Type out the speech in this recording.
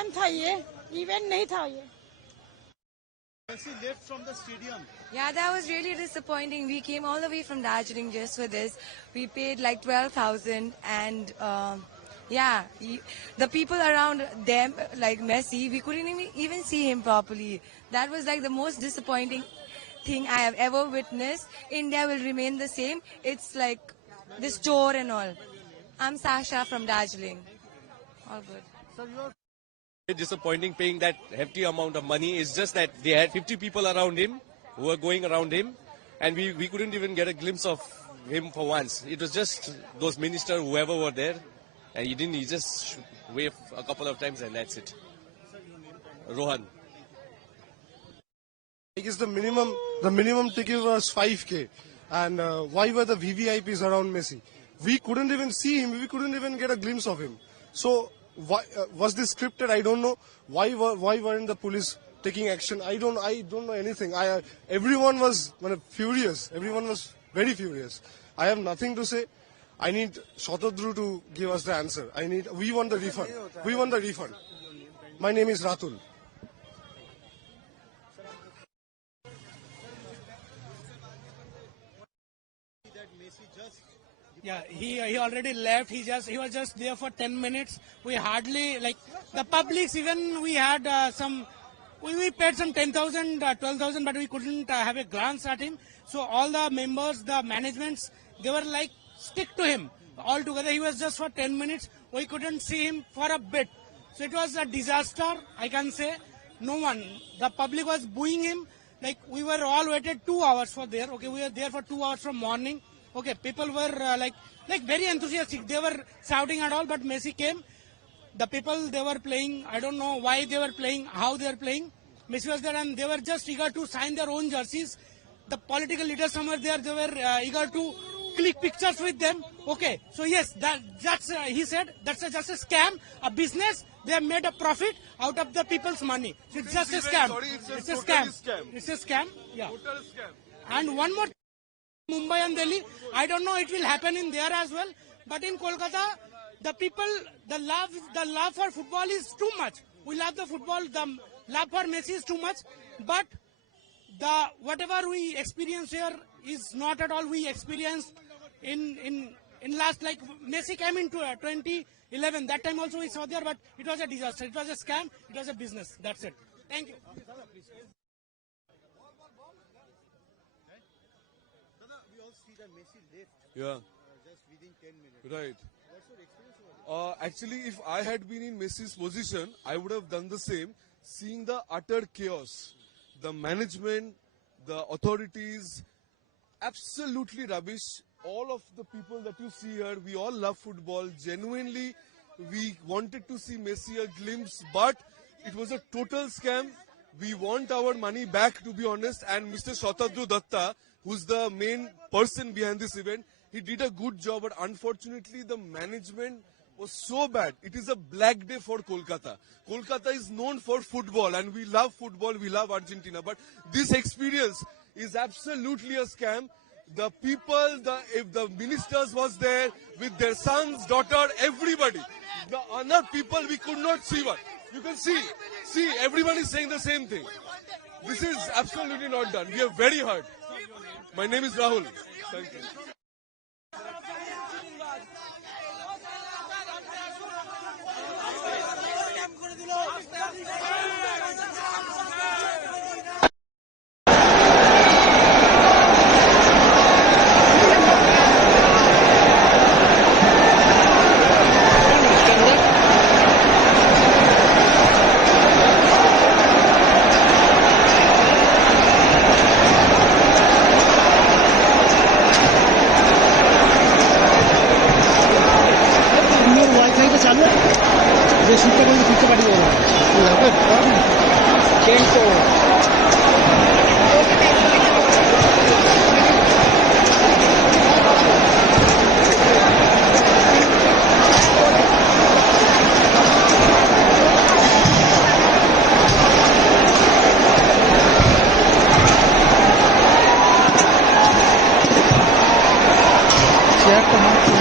Plan था, ये event नहीं था ये. Messi left from the stadium. Yeah, that was really disappointing. We came all the way from Darjeeling just for this. We paid like 12,000 and the people around them, like Messi, we couldn't even see him properly. That was like the most disappointing thing I have ever witnessed. India will remain the same. It's like this tour and all. I'm Sasha from Darjeeling. All good. Sir, you are Disappointing paying that hefty amount of money. It's just that they had 50 people around him who were going around him, and we couldn't even get a glimpse of him for once. It was just those ministers, whoever were there, and he just waved a couple of times and that's it. Rohan. I guess the minimum ticket was 5k, and why were the VVIPs around Messi? We couldn't even see him. We couldn't even get a glimpse of him. So why was this scripted? I don't know. Why weren't the police taking action? I don't know anything. Everyone was furious. Everyone was very furious. I have nothing to say. I need Shatadru to give us the answer. We want the refund. We want the refund. My name is Ratul. Yeah, he already left. He was just there for 10 minutes. We hardly, like, the publics, even we had we paid some 10,000, 12,000, but we couldn't have a glance at him. So all the members, the managements, they were like, stick to him. All together, he was just for 10 minutes. We couldn't see him for a bit. So it was a disaster, I can say. No one, the public was booing him. Like, we were all waited 2 hours for there. Okay, we were there for 2 hours from morning. Okay, people were like very enthusiastic. They were shouting and all, but Messi came. The people, they were playing. I don't know why they were playing, how they were playing. Messi was there and they were just eager to sign their own jerseys. The political leaders somewhere there, they were eager to click pictures with them. Okay, so yes, that's he said that's just a scam, a business. They have made a profit out of the people's money. So it's just a scam. It's a scam. It's a scam. Yeah. Total scam. And one more. Mumbai and Delhi, I don't know it will happen in there as well, but in Kolkata, the people, the love for football is too much. We love the football, the love for Messi is too much, but whatever we experience here is not at all we experienced in last, like Messi came into 2011, that time also we saw there, but it was a disaster, it was a scam, it was a business, that's it. Thank you. that Messi left just within 10 minutes. Right. What's your experience about it? Actually, if I had been in Messi's position, I would have done the same. Seeing the utter chaos, the management, the authorities, absolutely rubbish. All of the people that you see here, we all love football. Genuinely, we wanted to see Messi a glimpse, but it was a total scam. We want our money back, to be honest. And Mr. Shatadru Datta, who's the main person behind this event, he did a good job, but unfortunately the management was so bad. It is a black day for Kolkata. Kolkata is known for football, and we love football, we love Argentina, but this experience is absolutely a scam. The people, if the ministers was there with their sons, daughter, everybody. The other people, we could not see one. You can see, everyone is saying the same thing. This is absolutely not done. We are very hurt. My name is Rahul. Thank you. Certo,